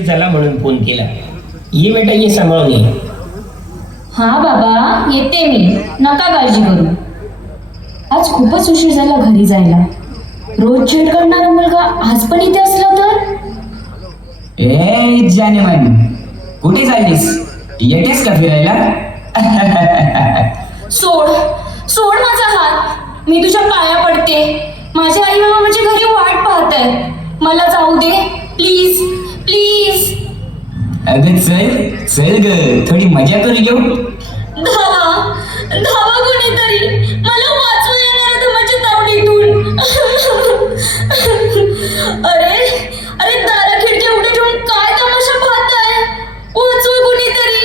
झाला म्हणून फोन केला. ये बेटा, ये सांभाळून ये. हा बाबा, येते मी, नका काळजी करू. आज खूपच उशीर झाला घरी जायला. रोज छेड करणारा मुलगा आज पण इथे असला तर. ए जानेमन, कुठे चाललीस? येतेस का फिरायला? सोड सोड माझा हात, मी तुझ्या पाया पडते. माझ्या आई बाबा माझ्या घरी वाट पाहत आहेत. मला जाऊ दे प्लीज प्लीज. अगं चल चल ग, थोडी मजा करू घेऊ. धावा धावा कोणीतरी, मला वाचवू येणार धमाच्या तावडीतून. अरे अरे, दारा खिडक्या उघड्या ठेवून काय तमाशा पाहताय? वाचवू कोणीतरी.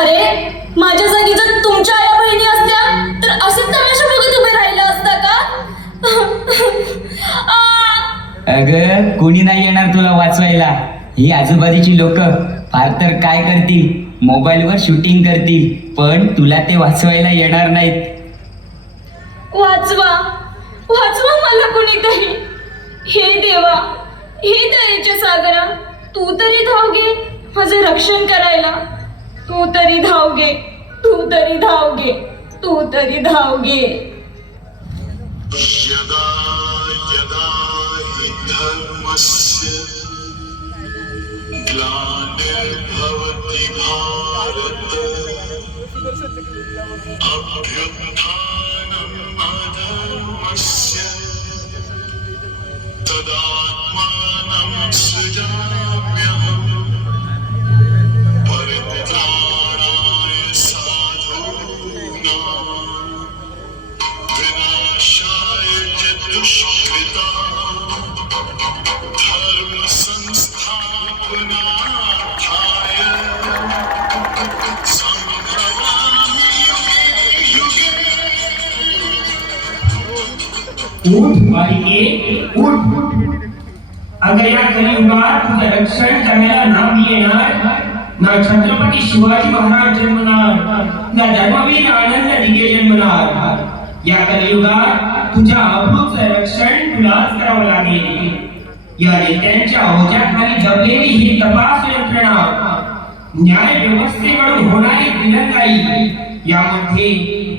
अरे, माझ्या जागी जर तुमच्या आया बहिणी असत्या तर असेच तमाशा बघत उभे राहिला असता का? अगं कोणी नाही येणार तुला वाचवायला. ही आजूबाजूची लोक फार तर काय करतील, मोबाईलवर शूटिंग करतील, पण तुला ते वाचवायला येणार नाहीत. वाचवा वाचवा मला कोणीतरी. हे देवा, हे दयेच्या सागरा, तू तरी धाव घे माझे रक्षण करायला. तू तरी धाव घे, तू तरी धाव घे, तू तरी धाव घे. यदा यदा हि धर्मस्य ग्लानिर्भवति भारत अभ्युत्थानम् अधर्मस्य तदात्मानं सृजाम्यहम् परित्राणाय साधूनां विनाशाय च दुष्कृतां धर्म संस्थापनार्थाय संभवामि युगे युगे. उठ बालिके, उठ. अगं या कलियुगात तुझं रक्षण करायला ना मी येणार, ना छत्रपती शिवाजी महाराज जन्मणार, ना धर्मवीर आनंद दिघे जन्मणार. या कलियुगात तुझ्या अब्रूचं रक्षण तुलाच करावं लागेल. या नेत्यांच्या ओझ्याखाली दबलेली ही तपास यंत्रणा, न्याय व्यवस्थेकडून होणारी दिरंगाई, यामध्ये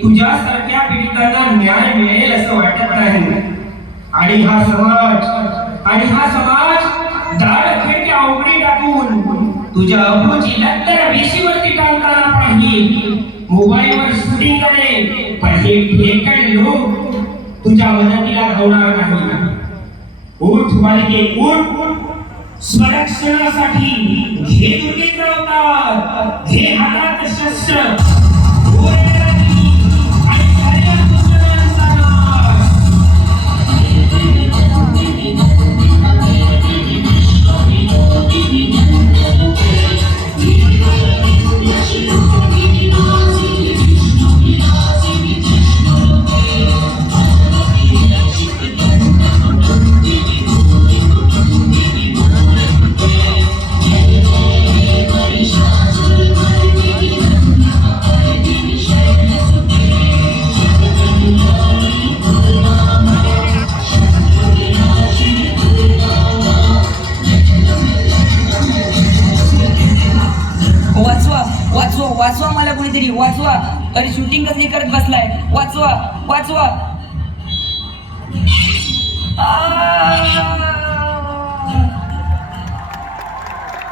तुझ्यासारख्या पीडितांना न्याय मिळेल असं वाटत नाही. आणि हा समाज दार खिडक्या उघडी टाकून तुझ्या अब्रूची लत्तर वेशीवरती टांगताना पाहिजे, मोबाईलवर शूटिंग करेल, पण हे ठेकड लोक तुझ्या मदतीला धावणार नाही. उठ बालिके, उठ. स्वरक्षणासाठी घे दुर्गेचा अवतार, घे हातात शस्त्र, घोडेगाडी आणि खऱ्या दुश्मनांचा नाश. वाचवा मला कोणीतरी, वाचवा. अरे शूटिंग कसली करत बसलाय, वाचवा वाचवा.